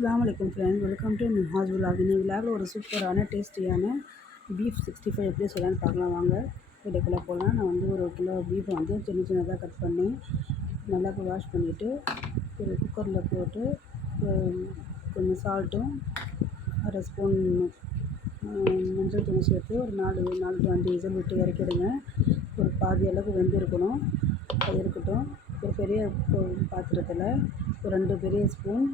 அஸ்லாம் வலைக்கம் friend welcome to Nihas vlog இந்த விலாகில் ஒரு சூப்பரான டேஸ்டியான பீஃப் சிக்ஸ்டி ஃபைவ் எப்படி செய்யலாம்னு பார்க்கலாம். வாங்க வீட்டுக்குள்ளே போகலாம் நான் வந்து ஒரு கிலோ பீஃப் வந்து சின்ன சின்னதாக கட் பண்ணி நல்லா வாஷ் பண்ணிவிட்டு ஒரு குக்கரில் போட்டு கொஞ்சம் சால்ட்டும் அரை ஸ்பூன் மஞ்சள் தூள் சேர்த்து ஒரு நாலு நாலு டு அஞ்சு விசில் விட்டு இறக்கிடுங்க ஒரு பாதி அளவுக்கு வெந்திருக்கணும். அது இருக்கட்டும். ஒரு பெரிய பாத்திரத்தில் ஒரு ரெண்டு பெரிய ஸ்பூன்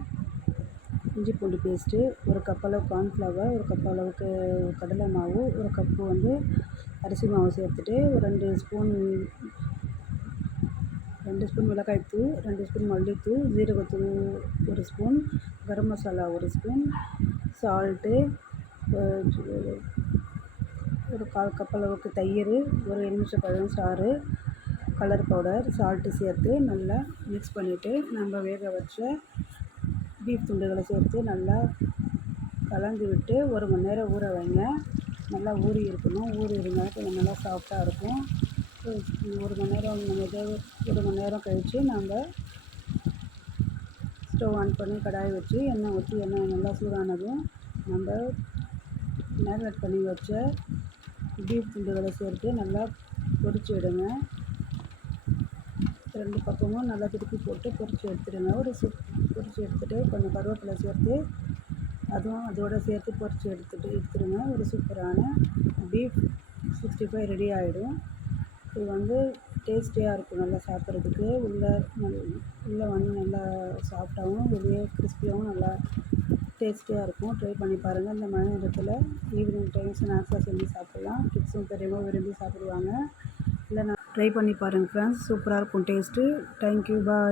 இஞ்சி பூண்டு பேஸ்ட்டு ஒரு கப் அளவு கார்ன்ஃப்ளவர் ஒரு கப் அளவுக்கு கடலை மாவு ஒரு கப்பு வந்து அரிசி மாவு சேர்த்துட்டு ஒரு ரெண்டு ஸ்பூன் ரெண்டு ஸ்பூன் மிளகாய்த்தூள் ரெண்டு ஸ்பூன் மல்லித்தூள் ஜீரகத்தூள் ஒரு ஸ்பூன் கரம் மசாலா ஒரு ஸ்பூன் சால்ட்டு ஒரு கால் கப் அளவுக்கு தயிர் ஒரு எலுமிச்சை பழம் சாறு கலர் பவுடர் சால்ட்டு சேர்த்து நல்லா மிக்ஸ் பண்ணிவிட்டு நம்ம வேக வச்ச பீஃப் துண்டுகளை சேர்த்து நல்லா கலந்து விட்டு ஒரு மணி நேரம் ஊற வைங்க. நல்லா ஊறி இருக்கணும். ஊறி இருந்தால் கொஞ்சம் நல்லா சாஃப்டாக இருக்கும். ஒரு மணி நேரம் நம்ம இதை ஒரு மணி நேரம் கழித்து நம்ம ஸ்டவ் ஆன் பண்ணி கடாய் வச்சு எண்ணெய் ஊற்றி எண்ணெய் நல்லா சூடானதும் நம்ம மேரினேட் பண்ணி வச்ச பீஃப் துண்டுகளை சேர்த்து நல்லா பொரிச்சு விடுங்க ரெண்டு பக்கமும் நல்லா திருப்பி போட்டு பொரிச்சு எடுத்துடுங்க. ஒரு சு பொரிச்சு எடுத்துகிட்டு கொஞ்சம் கருவேப்பிலை சேர்த்து அதுவும் அதோடு சேர்த்து பொரிச்சு எடுத்துட்டு எடுத்துடுங்க. ஒரு சூப்பரான பீஃப் சிக்ஸ்டி ஃபைவ் ரெடி ஆகிடும் இது வந்து டேஸ்டியாக இருக்கும் நல்லா சாப்பிட்றதுக்கு. உள்ளே நல் உள்ளே வந்து நல்லா சாஃப்டாகவும் வெளியே கிறிஸ்பியாகவும் நல்லா டேஸ்டியாக இருக்கும். ட்ரை பண்ணி பாருங்கள் இந்த மழை நேரத்தில் ஈவினிங் டைம் ஸ்நாக்ஸாக செஞ்சு சாப்பிட்லாம். கிட்ஸும் பெரியவங்க விரும்பி சாப்பிடுவாங்க. இல்லை நான் ட்ரை பண்ணி பாருங்கள் ஃப்ரெண்ட்ஸ் சூப்பராக இருக்கும் டேஸ்ட்டு தேங்க்யூ பாய்